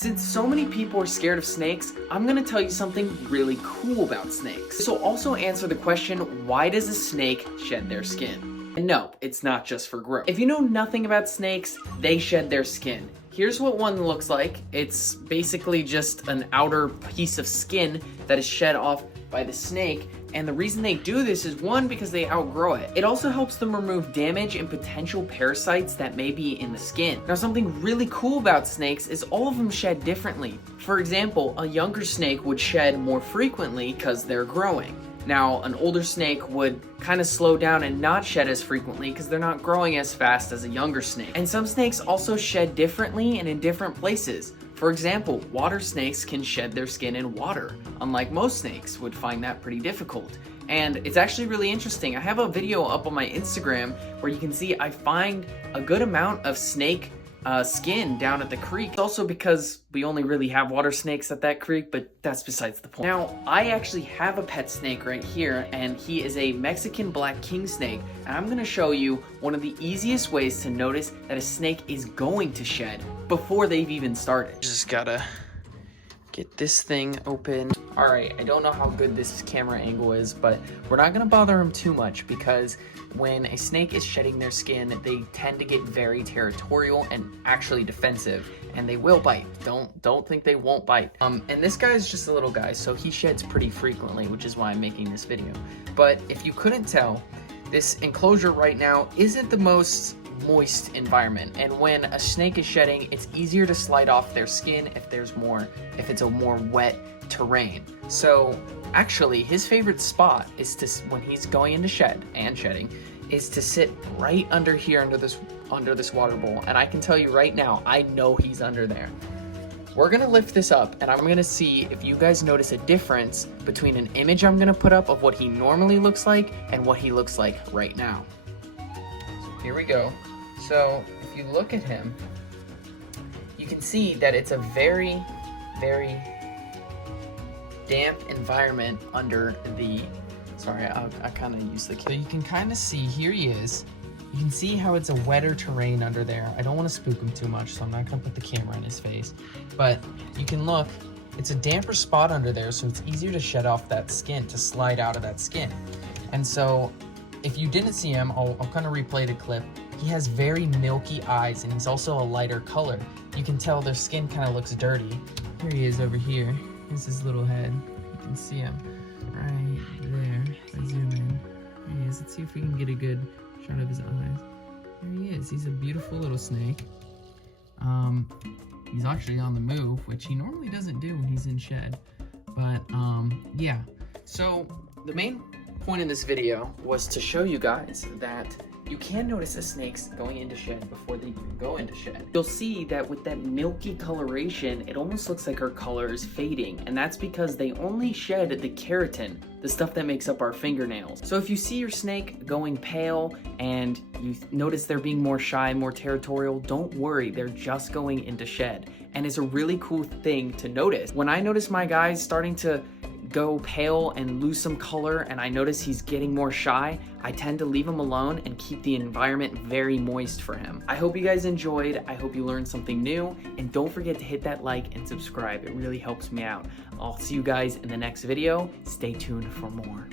Since so many people are scared of snakes, I'm gonna tell you something really cool about snakes. This will also answer the question, why does a snake shed their skin? And no, it's not just for growth. If you know nothing about snakes, they shed their skin. Here's what one looks like. It's basically just an outer piece of skin that is shed off by the snake, and the reason they do this is one, because they outgrow it. It also helps them remove damage and potential parasites that may be in the skin. Now, something really cool about snakes is all of them shed differently. For example, a younger snake would shed more frequently because they're growing. Now, an older snake would kind of slow down and not shed as frequently because they're not growing as fast as a younger snake. And some snakes also shed differently and in different places. For example, water snakes can shed their skin in water, unlike most snakes would find that pretty difficult. And it's actually really interesting. I have a video up on my Instagram where you can see I find a good amount of snake skin down at the creek. It's also because we only really have water snakes at that creek, but that's besides the point. Now, I actually have a pet snake right here, and he is a Mexican black king snake, and I'm gonna show you one of the easiest ways to notice that a snake is going to shed before they've even started. Just gotta get this thing open. All right, I don't know how good this camera angle is, but we're not gonna bother him too much because when a snake is shedding their skin, they tend to get very territorial and actually defensive, and they will bite. Don't think they won't bite. And this guy's just a little guy, so he sheds pretty frequently, which is why I'm making this video. But if you couldn't tell, this enclosure right now isn't the most moist environment, and when a snake is shedding, it's easier to slide off their skin if it's a more wet terrain. So actually, his favorite spot is when he's going into shedding, is to sit right under here under this water bowl. And I can tell you right now, I know he's under there. We're gonna lift this up, and I'm gonna see if you guys notice a difference between an image I'm gonna put up of what he normally looks like and what he looks like right now. So here we go. So if you look at him, you can see that it's a very, very damp environment under the, sorry, I kind of use the, so you can kind of see, here he is. You can see how it's a wetter terrain under there. I don't want to spook him too much, so I'm not going to put the camera in his face. But you can look, it's a damper spot under there, so it's easier to shed off that skin, to slide out of that skin. And so if you didn't see him, I'll kind of replay the clip. He has very milky eyes, and he's also a lighter color. You can tell their skin kind of looks dirty. Here he is over here. Here's his little head. You can see him right there. If I zoom in, there he is. Let's see if we can get a good shot of his eyes. There he is. He's a beautiful little snake. He's actually on the move, which he normally doesn't do when he's in shed. But yeah. So the main point in this video was to show you guys that you can notice a snake's going into shed before they even go into shed. You'll see that with that milky coloration, it almost looks like her color is fading, and that's because they only shed the keratin, the stuff that makes up our fingernails. So if you see your snake going pale and you notice they're being more shy, more territorial, don't worry, they're just going into shed. And it's a really cool thing to notice. When I notice my guys starting to go pale and lose some color, and I notice he's getting more shy, I tend to leave him alone and keep the environment very moist for him. I hope you guys enjoyed. I hope you learned something new, and don't forget to hit that like and subscribe. It really helps me out. I'll see you guys in the next video. Stay tuned for more.